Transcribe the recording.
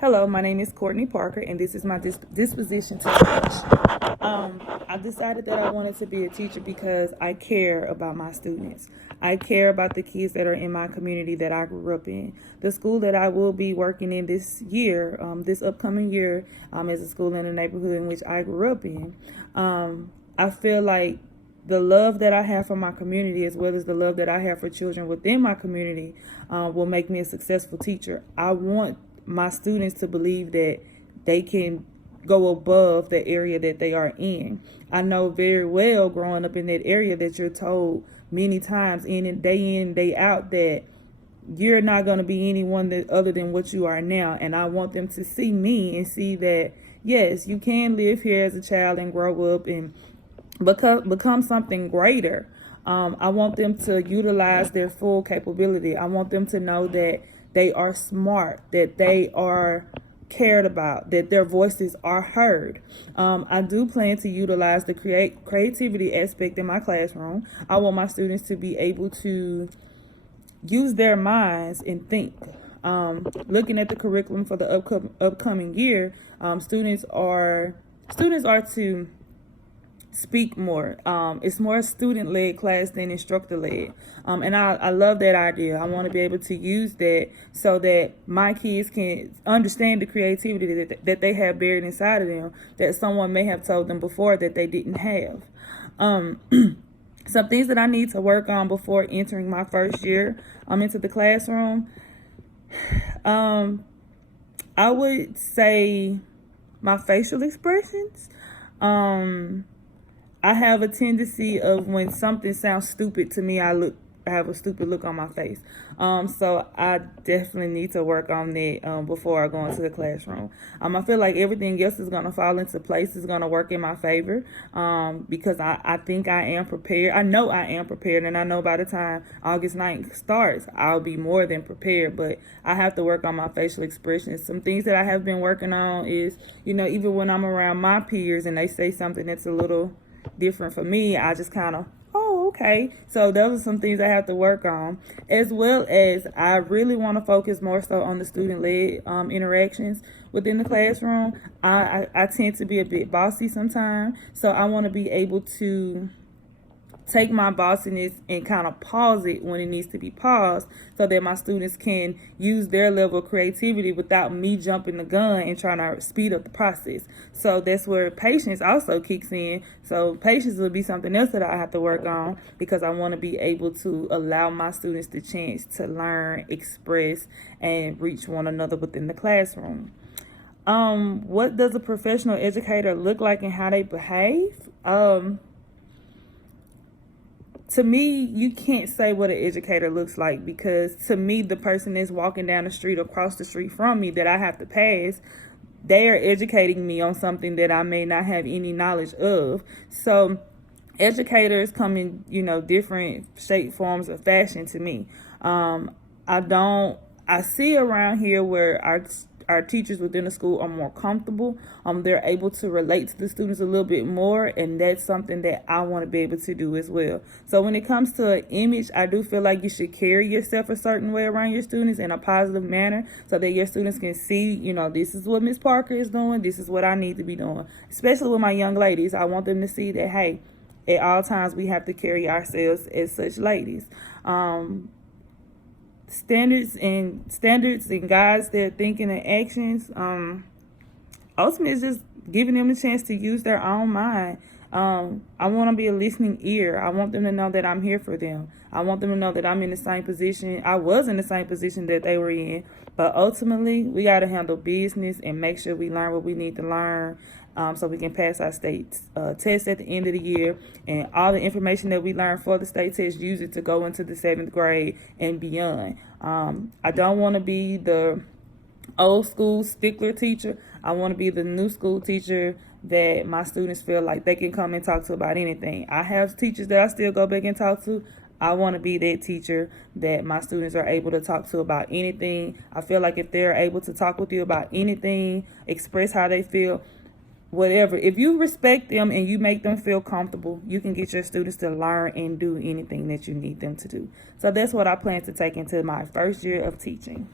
Hello, my name is Courtney Parker, and this is my disposition to teach. I decided that I wanted to be a teacher because I care about my students. I care about the kids that are in my community that I grew up in. The school that I will be working in this year, this upcoming year, is a school in the neighborhood in which I grew up in. I feel like the love that I have for my community, as well as the love that I have for children within my community, will make me a successful teacher. I want my students to believe that they can go above the area that they are in. I know very well growing up in that area that you're told many times in, day out, that you're not going to be anyone that other than what you are now. And I want them to see me and see that, yes, you can live here as a child and grow up and become something greater. I want them to utilize their full capability. I want them to know that they are smart, that they are cared about, that their voices are heard. I do plan to utilize the creativity aspect in my classroom. I want my students to be able to use their minds and think. Looking at the curriculum for the upcoming year, students are to speak more. It's more student-led class than instructor-led. And I love that idea. I want to be able to use that so that my kids can understand the creativity that they have buried inside of them that someone may have told them before that they didn't have. Some things that I need to work on before entering my first year into the classroom. I would say my facial expressions. I have a tendency of when something sounds stupid to me, I have a stupid look on my face. So I definitely need to work on that before I go into the classroom. I feel like everything else is going to fall into place. It's going to work in my favor because I think I am prepared. I know I am prepared, and I know by the time August 9th starts, I'll be more than prepared. But I have to work on my facial expressions. Some things that I have been working on is, even when I'm around my peers and they say something that's a little different for me, I just kind of, oh, okay. So those are some things I have to work on, as well as I really want to focus more so on the student-led interactions within the classroom. I tend to be a bit bossy sometimes, so I want to be able to take my bossiness and kind of pause it when it needs to be paused so that my students can use their level of creativity without me jumping the gun and trying to speed up the process. So that's where patience also kicks in. So patience will be something else that I have to work on because I want to be able to allow my students the chance to learn, express, and reach one another within the classroom. What does a professional educator look like and how they behave? To me, you can't say what an educator looks like because to me, the person that's walking down the street, across the street from me that I have to pass, they are educating me on something that I may not have any knowledge of. So educators come in, different shape, forms, of fashion to me. I see around here where our teachers within the school are more comfortable. They're able to relate to the students a little bit more, and that's something that I want to be able to do as well. So when it comes to an image, I do feel like you should carry yourself a certain way around your students in a positive manner so that your students can see, this is what Miss Parker is doing, this is what I need to be doing. Especially with my young ladies, I want them to see that, hey, at all times we have to carry ourselves as such ladies. Standards and guides their thinking and actions. Ultimately, it's just giving them the chance to use their own mind. I want to be a listening ear. I want them to know that I'm here for them. I want them to know that I'm in the same position. I was in the same position that they were in. But ultimately, we got to handle business and make sure we learn what we need to learn so we can pass our state test at the end of the year. And all the information that we learn for the state test, use it to go into the 7th grade and beyond. I don't want to be the old school stickler teacher. I want to be the new school teacher that my students feel like they can come and talk to about anything. I have teachers that I still go back and talk to. I want to be that teacher that my students are able to talk to about anything. I feel like if they're able to talk with you about anything, express how they feel, whatever, if you respect them and you make them feel comfortable, you can get your students to learn and do anything that you need them to do. So that's what I plan to take into my first year of teaching.